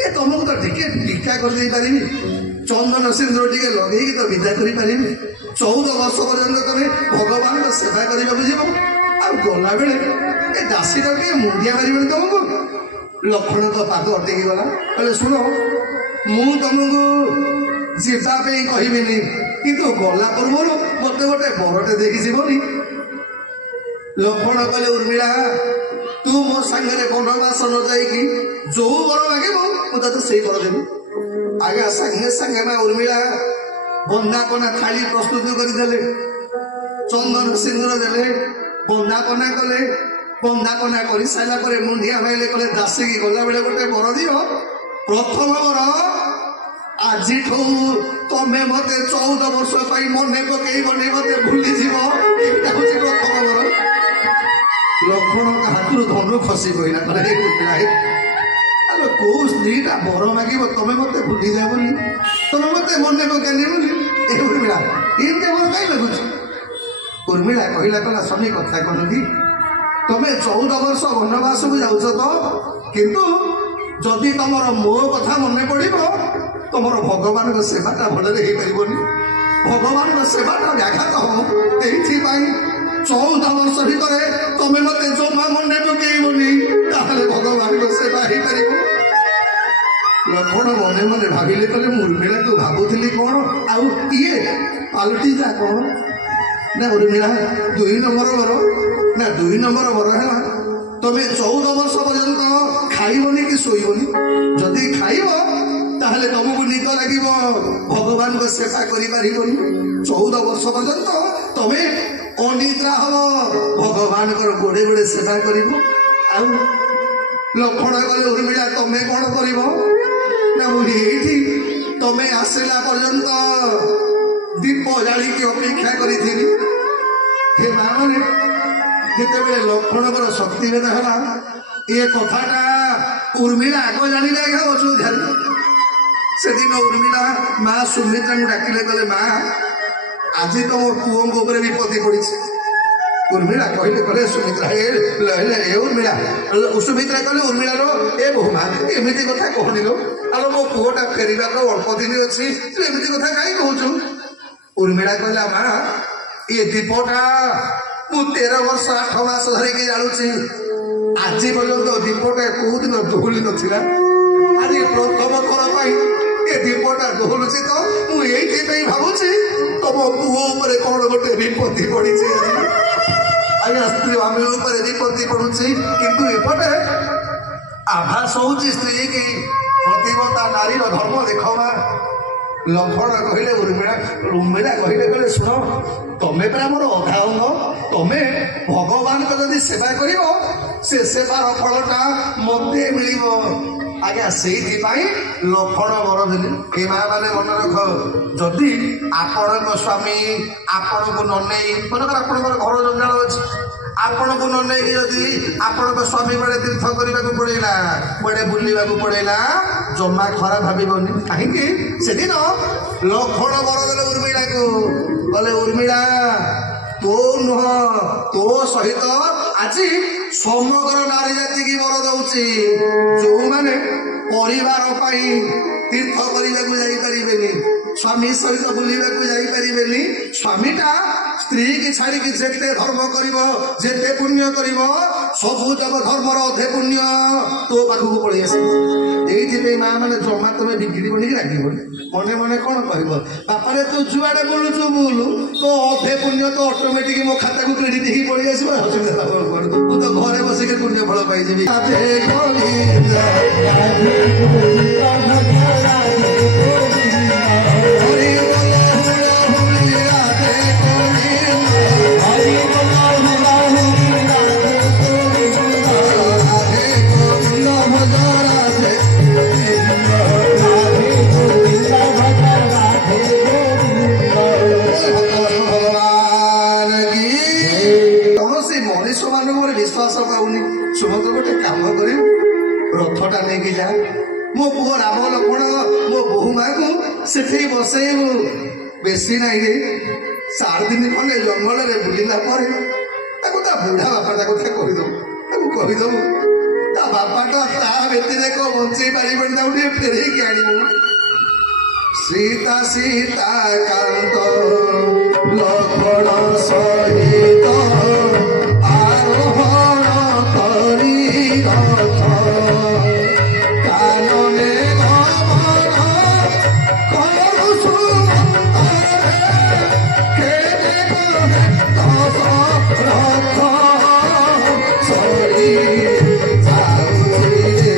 ए तुमको तो टिके टीका कर पारि चंदन सिंदूर टे लगे तो विदा कर पारि 14 वर्ष पर्यंत तुम भगवान सेवा करने जीव आ गला बेले ए दासी टे मुंडिया मारे तुमको लक्षण तो पाद अटकी गला कहले शुण मु तुमको जावाई कहबिनी किंतु गला पूर्व मत गोटे बरटे देखी जीवनी लक्षण कहले उर्मिला तू मो सांगे बनवास न जाइकी जो वर मागे तो से वर देवी आज्ञा सांगे सांगे ना उर्मिला बंदापना थाली प्रस्तुत करदे चंदन सिंदूर देले बंदापना कले बंदापना कर सारा मुंडिया माइले कले दासिकी गला बेले गोटे वर दियो प्रथम वर आज तमें मत 14 वर्ष मन पकईबनी मत भूलीज प्रथम वर लक्षण हाथ धनु खसी पड़ा कहले कौ स्त्रीटा बर मागे तमें मत भूली जा तुम मत मन पकानी बोली उर्मिला ये बर कहीं लगुच उर्मिला कहला कहला स्वामी कथा कहूँ कि तुम्हें 14 वर्ष वनवास को जाऊच तो किंतु जदि तुम मो कथा मन पड़ तुम भगवान सेवाटा भलरे हो पारनि भगवान सेवाटा व्याघात हो ये 14 वर्ष भितर तुम मत जमा मन पकईबनी भगवान सेवा हो पार लक्षण मने मने भाविले कहले उर्मिला तू भावुली कौन आउ ये पालटी जा कौन ना उर्मिला 2 नंबर वर ना 2 नंबर वर है तुम्हें 14 वर्ष पर्यंत खाइबनी कि शोइबनी जदि खाइब ताहले तुमको निद लगे भगवान को सेवा करी 14 वर्ष पर्यंत तुम्हें अनिद्रा हम भगवान गोड़े गोड़े सेवा कर लक्षण कले उर्मिला तुम्हें कौन कर तुम्हें आसला पर्यंत दीप जाड़ी अपेक्षा करी हे माँ मैंने जिते लक्षण शक्ति भेद है ये कथाटा उर्मिला आग जानी अशुविधा से दिन उर्मिला माँ सुमित्रा को डाकिले कहले माँ आज तो मो पुओं विपत्ति पड़ी उर्मिला कहले कहले सुमित्रा उर्मिला सुमित्रा कहले उर्मिला रो ए बहुमा एमती कथा कहनी लो आलो मो पुओटा फेरवा तो अल्प दिन अच्छी तू एमती कथा कहीं कहूँ उर्मिला कहला माँ ये दीपटा मु 13 वर्ष 8 मास धरिकी जालुची आज पर्यंत दीपटा कौ दिन दोहली नाला आज प्रथम थर पर ये दीपटा दोहलुची तो मुझे भावुची तुम पुओ कौन गोटे विपत्ति पड़ी आज्ञा स्त्री स्वामी विपत्ति पड़ुची किंतु एपटे आभास हो स्त्री की प्रतिव्रता नारी धर्म देखा लक्षण कहले उर्मिला कहले कहले शुण तमें पे मोर अधा अंग तमें भगवान को जब सेवा कर से सेवार फलटा मत मिल आज्ञा से लक्षण वर देली माँ मैंने मन रख जदि आपण स्वामी आपण को न मनकर आप घर जंजाल अच्छी आपण को न जदि आपण स्वामी बड़े तीर्थ करने को पड़ेगा बड़े बुलवा पड़ेगा जमा खराब भावनी कहीं से दिन लक्षण वर देले उर्मिला को बोले उर्मिला तो नुह तो सहित आज समग्र नारी जाति की वर दौची जो मैंने परिवार तीर्थ करने स्वामी सहित बुलवाक स्वामीटा स्त्री की छाड़ी जेते धर्म करते पुण्य कर सबू जब धर्मर अधे पुण्य तो पाखक पड़े आस ये माँ मैंने जमा तुम्हें बिगड़ी बनी रागिब मने मने कौन कह बापा तू जुआड़े बोलुचु बोलू तो अधे पुण्य तो ऑटोमेटिक मो खाता को क्रेडिट ही पड़ी आस तू तो घरे बसिक पुण्य फल पाई भगवान ସୁମନ୍ତ ଗୋଟେ କାମ କରିବୁ ରଥଟା ନେଇକି ଯା ମୋ ପୁଅ ରାମ ଲକ୍ଷ୍ମଣ ମୋ ବୋହୂ ମାଙ୍କୁ ସେଠି ବସେଇବୁ ବେଶୀ ନାହିଁ ରେ 4 ଦିନ ଖଣ୍ଡେ ଜଙ୍ଗଲରେ ବୁଲିଲା ପରେ ତାକୁ ତା ବୁଢା ବାପାଟା କଥା କହିଦବୁ ତାକୁ କହିଦବୁ ତା ବାପାଟା ତା ବ୍ୟତିରେକ ବଞ୍ଚେଇ ପାରିବନି ତାକୁ ଟିକେ ଫେରେଇକି ଆଣିବୁ ସୀତା ସୀତା କାନ୍ତ ଲକ୍ଷ୍ମଣ ସହିତ ଆରୋହଣ କରି ରଥ କାନନେ ଗମନ କରୁ ସୁମନ୍ତରେ କେବେ କହେ ଦଶରଥ ସରି ଯାଉଛି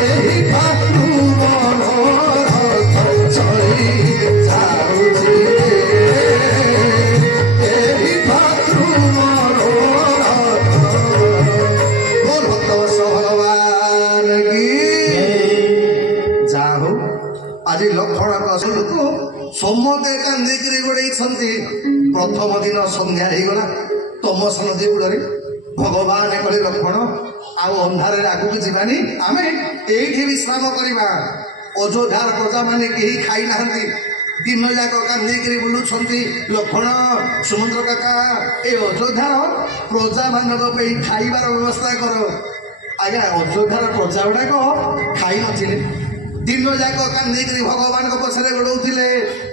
ଏହି ଭାତୃ ମନୋରଥ ସରି ଯାଉଛି ଏହି ଭାତୃ ମନୋରଥ ମୋର ଭକ୍ତ ଭଗବାନ କି ଯାହା ହଉ ଆଜି ଲକ୍ଷ୍ମଣଙ୍କ ଲୋକ ସମସ୍ତେ କାନ୍ଦିକିରି ଗୋଡେଇଛନ୍ତି ପ୍ରଥମ ଦିନ ସନ୍ଧ୍ୟା ହେଇଗଲା ତମସ ନଦୀ କୂଳରେ ଭଗବାନ କଲେ ଲକ୍ଷ୍ମଣ ଆଉ ଅନ୍ଧାରରେ ଆଗକୁ ଯିବାନି ଆମେ ଏଇଠି ବିଶ୍ରାମ କରିବା ଅଯୋଧ୍ୟାର ପ୍ରଜାମାନେ କେହି ଖାଇନାହାନ୍ତି ଦିନ ଯାକ କାନ୍ଦିକିରି ବୁଲୁଛନ୍ତି ଲକ୍ଷ୍ମଣ ସୁମନ୍ତ କାକା ଏ ଅଯୋଧ୍ୟାର ପ୍ରଜାମାନଙ୍କ ପାଇଁ ଖାଇବାର ବ୍ୟବସ୍ଥା କର ଆଜ୍ଞା ଅଯୋଧ୍ୟାର ପ୍ରଜା ଗୁଡାକ ଖାଇ ନଥିଲେ ଦିନ ଯାକ କାନ୍ଦିକିରି ଭଗବାନଙ୍କ ପଛରେ ଗୋଡଉଥିଲେ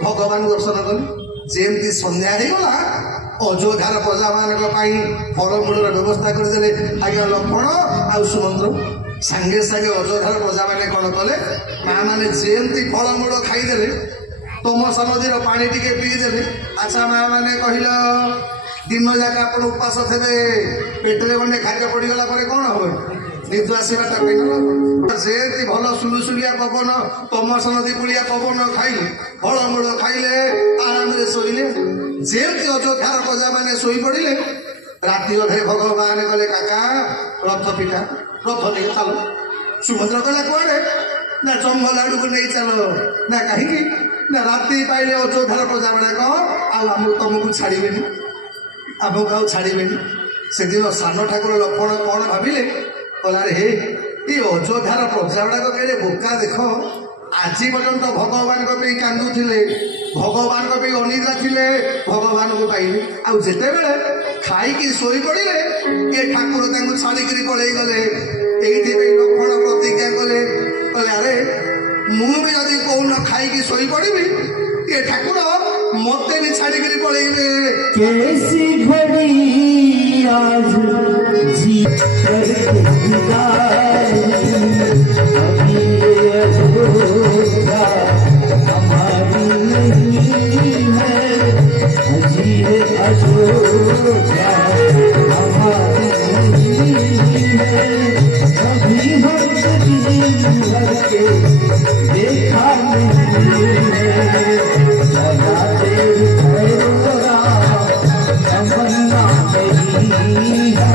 ଭଗବାନ ଦର୍ଶନ କଲେ ଯେମିତି ସନ୍ଧ୍ୟା ହେଇଗଲା ଅଯୋଧ୍ୟାର ପ୍ରଜାମାନଙ୍କ ପାଇଁ ଫଳମୂଳର ବ୍ୟବସ୍ଥା କରିଦେଲେ ଆଜ୍ଞା ଲକ୍ଷ୍ମଣ ଆଉ ସୁମନ୍ତ ସାଙ୍ଗେ ସାଙ୍ଗେ ଅଯୋଧ୍ୟାର ପ୍ରଜାମାନେ କ'ଣ କଲେ ମା ମାନେ ଯେମିତି ଫଳମୂଳ ଖାଇଦେଲେ ତମସ ନଦୀର ପାଣି ଟିକେ ପିଇଦେଲେ ଆଚ୍ଛା ମା ମାନେ କହିଲ ଦିନ ଯାକ ଆପଣ ଉପାସ ଥିବେ ପେଟରେ ଗଣ୍ଡେ ଖାଦ୍ୟ ପଡିଗଲା ପରେ କ'ଣ ହବ ନିଦ ଆସିବାଟା ଯେମିତି ଭଲ ସୁଲୁସୁଲିଆ ପବନ ତମସ ନଦୀ କୁଳିଆ ପବନ ଖାଇଲେ ଫଳମୂଳ ଖାଇଲେ ଆରାମରେ ଶୋଇଲେ ଯେମିତି ଅଯୋଧ୍ୟାର ପ୍ରଜାମାନେ ଶୋଇପଡ଼ିଲେ ରାତି ଅଧେ ଭଗବାନ କଲେ କାକା ରଥ ପିଠା ରଥ ନେଇ ଚାଲ ସୁଭଦ୍ରା କହିଲା କୁଆଡେ ନା ଜଙ୍ଗଲ ଆଡକୁ ନେଇ ଚାଲ ନା କାହିଁକି ନା ରାତି ପାଇଲେ ଅଯୋଧ୍ୟାର ପ୍ରଜା ଗୁଡାକ ଆଉ ଆମକୁ ତମକୁ ଛାଡିବେନି ଆମକୁ ଆଉ ଛାଡିବେନି ସେଦିନ ସାନ ଠାକୁର ଲକ୍ଷ୍ମଣ କ'ଣ ଭାବିଲେ କହିଲା ହେ ଏ ଅଯୋଧ୍ୟାର ପ୍ରଜା ଗୁଡାକ କେଡ଼େ ବୋକା ଦେଖ ଆଜି ପର୍ଯ୍ୟନ୍ତ ଭଗବାନଙ୍କ ପାଇଁ କାନ୍ଦୁଥିଲେ ଭଗବାନଙ୍କ ପାଇଁ ଅନିଦ୍ରା ଥିଲେ ଭଗବାନଙ୍କୁ ପାଇଲେ ଆଉ ଯେତେବେଳେ ଖାଇକି ଶୋଇପଡ଼ିଲେ ଏ ଠାକୁର ତାଙ୍କୁ ଛାଡ଼ିକିରି ପଳେଇ ଗଲେ ଏଇଥିପାଇଁ ଲକ୍ଷ୍ମଣ ପ୍ରତିଜ୍ଞା କଲେ କହିଲେ ଆରେ ମୁଁ ବି ଯଦି କୋଉନ ଖାଇକି ଶୋଇପଡ଼ିବି ଏ ଠାକୁର ମତେ ବି ଛାଡ଼ିକିରି ପଳେଇବେ कैसी घड़ी आज जी करके अभी अधूरा हमारी नहीं है अजी है अधूरा हमारी नहीं है अभी भक्त भर के देखा नहीं है लगा दे तमन्ना नहीं है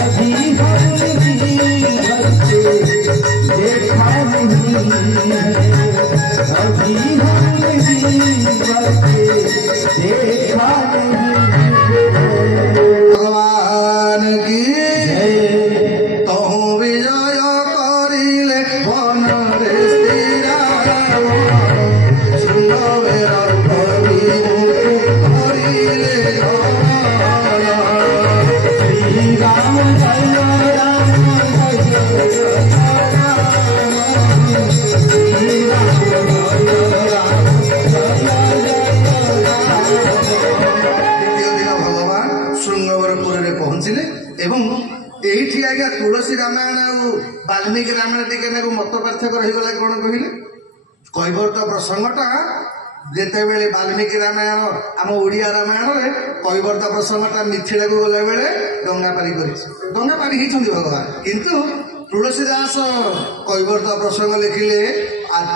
अभी भर के देखा नहीं है अभी हम देखा भगवान की तहु विजय करिले वन रे सुनवेर करिले श्री राम जय राम ପହଞ୍ଚିଲେ ଏବଂ ଏଇଠି ଆଜ୍ଞା ତୁଳସୀ ରାମାୟଣ ଆଉ ବାଲ୍ମୀକି ରାମାୟଣ ଟିକେ ନାକୁ ମତ ପାର୍ଥକ୍ୟ ରହିଗଲା କ'ଣ କହିଲେ କୈବର୍ତ୍ତ ପ୍ରସଙ୍ଗଟା ଯେତେବେଳେ ବାଲ୍ମୀକି ରାମାୟଣ ଆମ ଓଡ଼ିଆ ରାମାୟଣରେ କୈବର୍ତ୍ତ ପ୍ରସଙ୍ଗଟା ମିଥିଳାକୁ ଗଲାବେଳେ ଡଙ୍ଗା ପାରି କରିଛି ଡଙ୍ଗା ପାରି ହେଇଛନ୍ତି ଭଗବାନ କିନ୍ତୁ ତୁଳସୀ ଦାସ କୈବର୍ତ୍ତ ପ୍ରସଙ୍ଗ ଲେଖିଲେ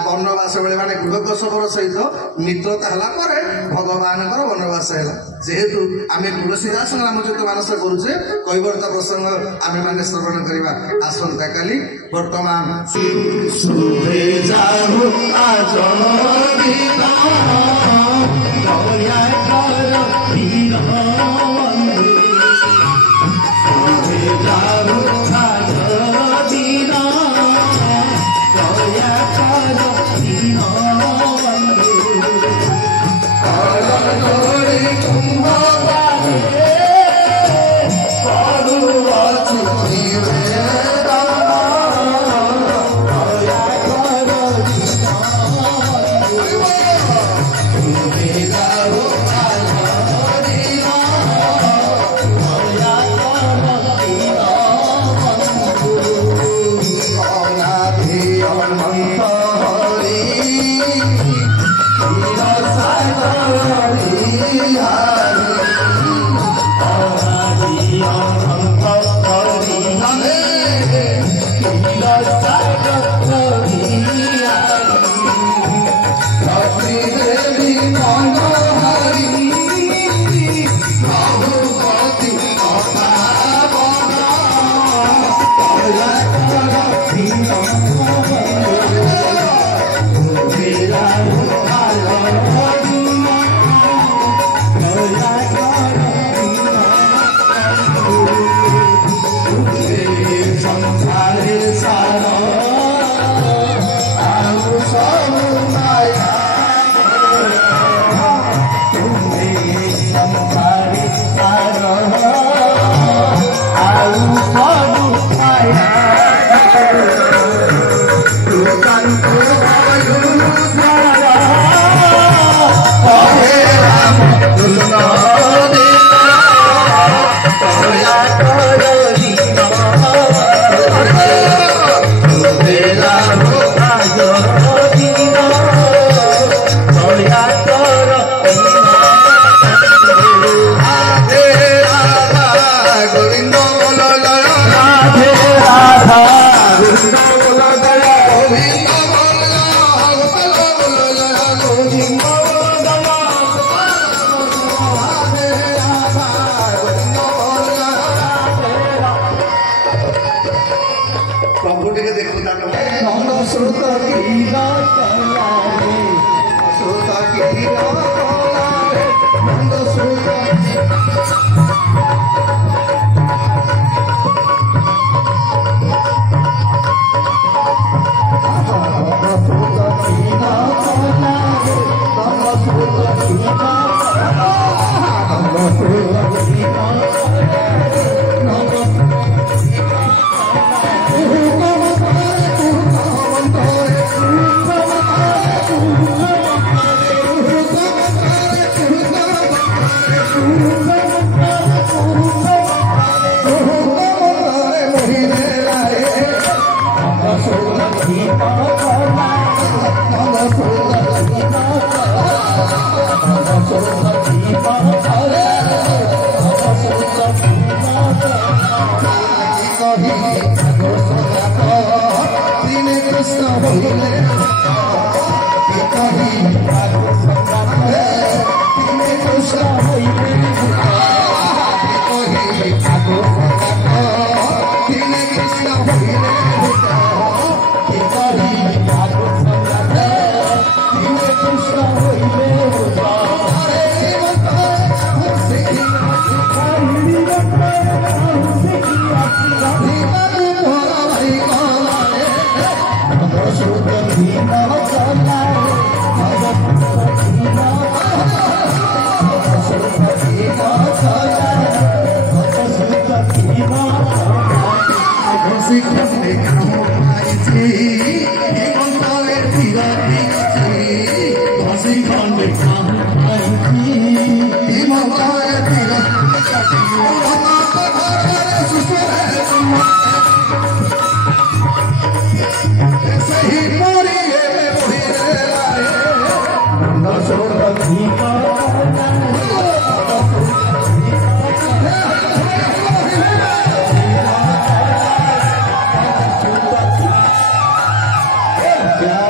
ବନବାସ ବେଳେ ମାନେ ଗୃହକଶବର ସହିତ ମିତ୍ରତା ହେଲା ପରେ ଭଗବାନଙ୍କର ବନବାସ ହେଲା ଯେହେତୁ ଆମେ ତୁଳସୀ ଦାସଙ୍କ ନାମଚରିତ ମାନସ କରୁଛେ କୈବର୍ତ୍ତ ପ୍ରସଙ୍ଗ ଆମେ ମାନେ ଶ୍ରବଣ କରିବା ଆସନ୍ତାକାଲି ବର୍ତ୍ତମାନ दया कर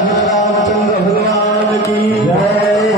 रामचंद्र भगवान की जय।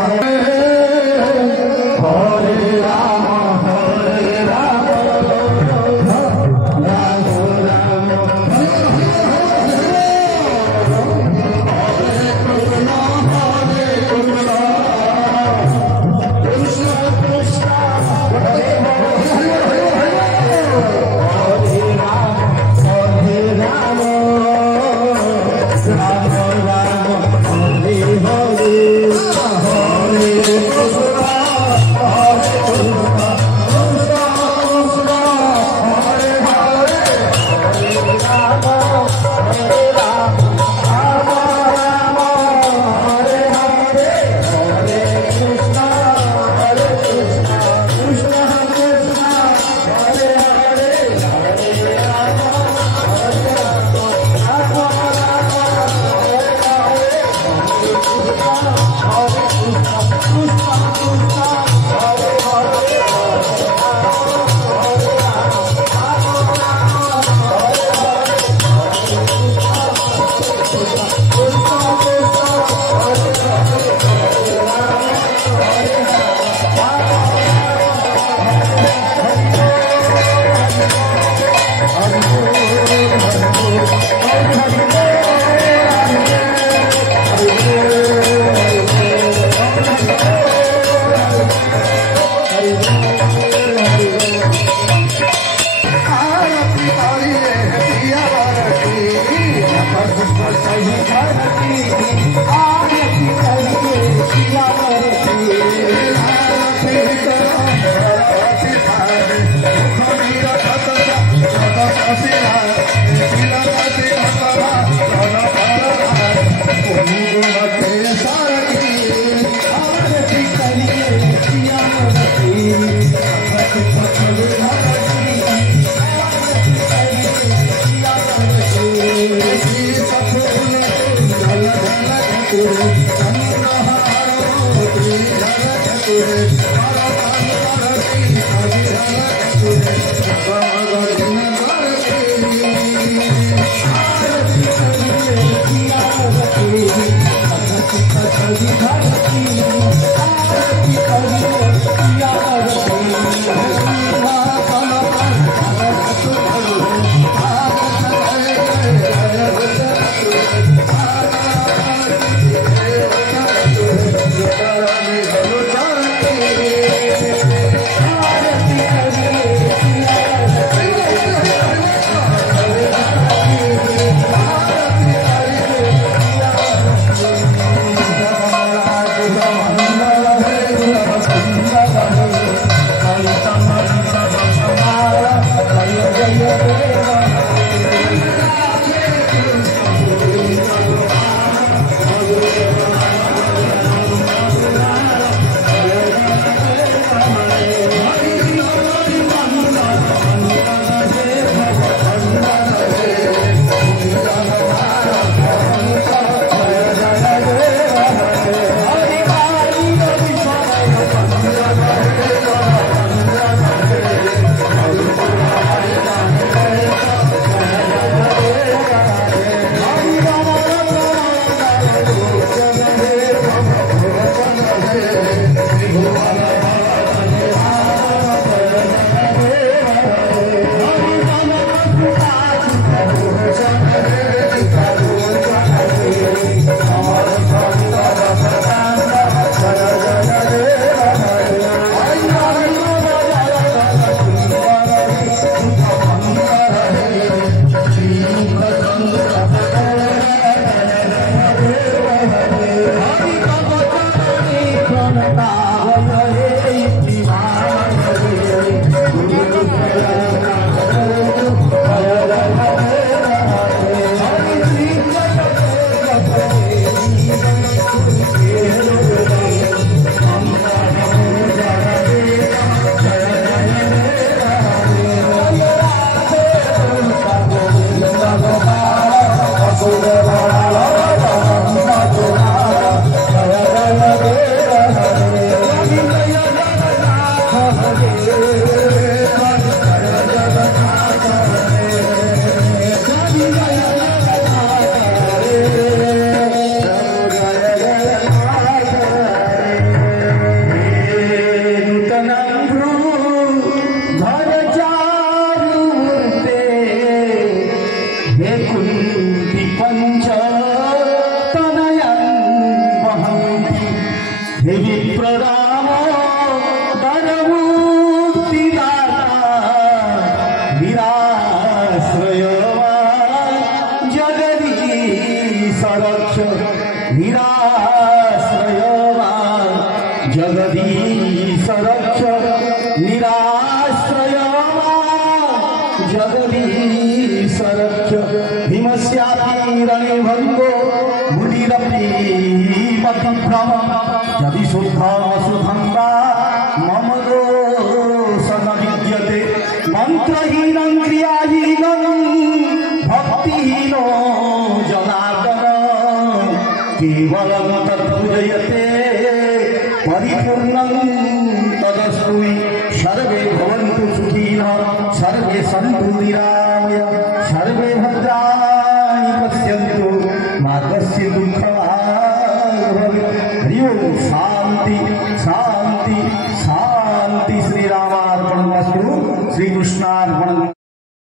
श्री कृष्णार्पण